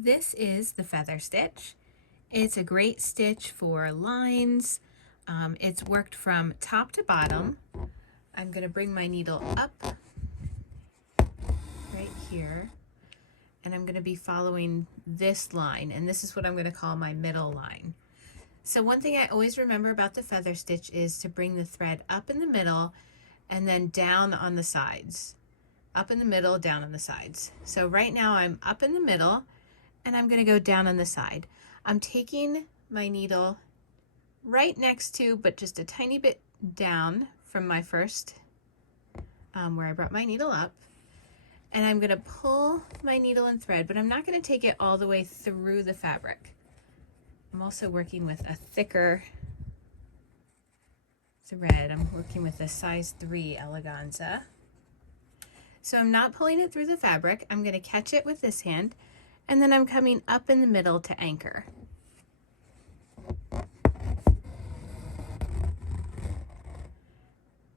This is the feather stitch. It's a great stitch for lines. It's worked from top to bottom. I'm going to bring my needle up right here, and I'm going to be following this line, and this is what I'm going to call my middle line. So one thing I always remember about the feather stitch is to bring the thread up in the middle and then down on the sides. Up in the middle, down on the sides. So right now I'm up in the middle and I'm going to go down on the side. I'm taking my needle right next to, but just a tiny bit down from my first, where I brought my needle up. And I'm going to pull my needle and thread, but I'm not going to take it all the way through the fabric. I'm also working with a thicker thread. I'm working with a size 3 eleganza. So I'm not pulling it through the fabric. I'm going to catch it with this hand, and then I'm coming up in the middle to anchor.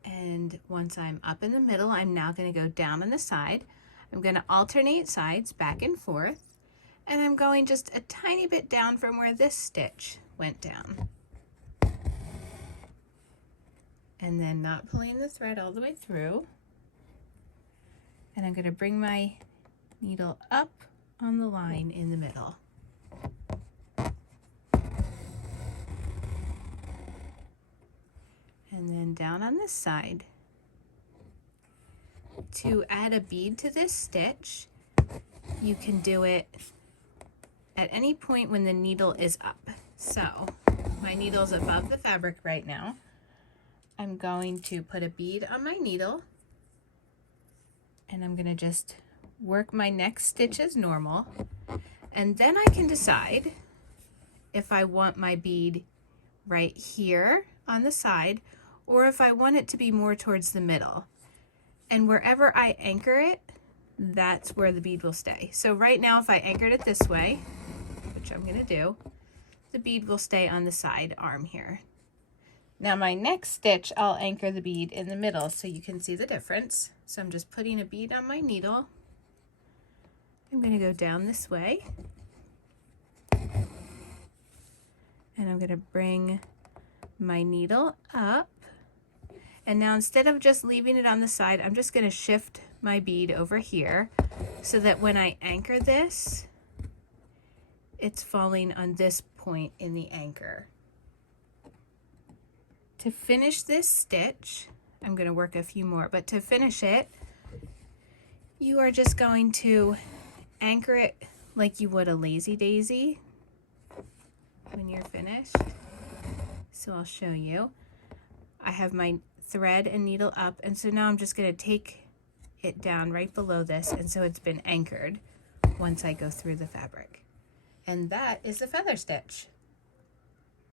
And once I'm up in the middle, I'm now going to go down on the side. I'm going to alternate sides back and forth, and I'm going just a tiny bit down from where this stitch went down. And then not pulling the thread all the way through. And I'm going to bring my needle up on the line in the middle. And then down on this side. To add a bead to this stitch, you can do it at any point when the needle is up. So my needle's above the fabric right now. I'm going to put a bead on my needle, and I'm going to just work my next stitch as normal, and then I can decide if I want my bead right here on the side or if I want it to be more towards the middle. And wherever I anchor it, that's where the bead will stay. So right now, if I anchored it this way, which I'm going to do, the bead will stay on the side arm here. Now my next stitch, I'll anchor the bead in the middle so you can see the difference. So I'm just putting a bead on my needle. I'm going to go down this way. And I'm going to bring my needle up. And now instead of just leaving it on the side, I'm just going to shift my bead over here so that when I anchor this, it's falling on this point in the anchor. To finish this stitch, I'm going to work a few more, but to finish it, you are just going to anchor it like you would a lazy daisy when you're finished. So I'll show you. I have my thread and needle up, and so now I'm just going to take it down right below this, and so it's been anchored once I go through the fabric. And that is the feather stitch.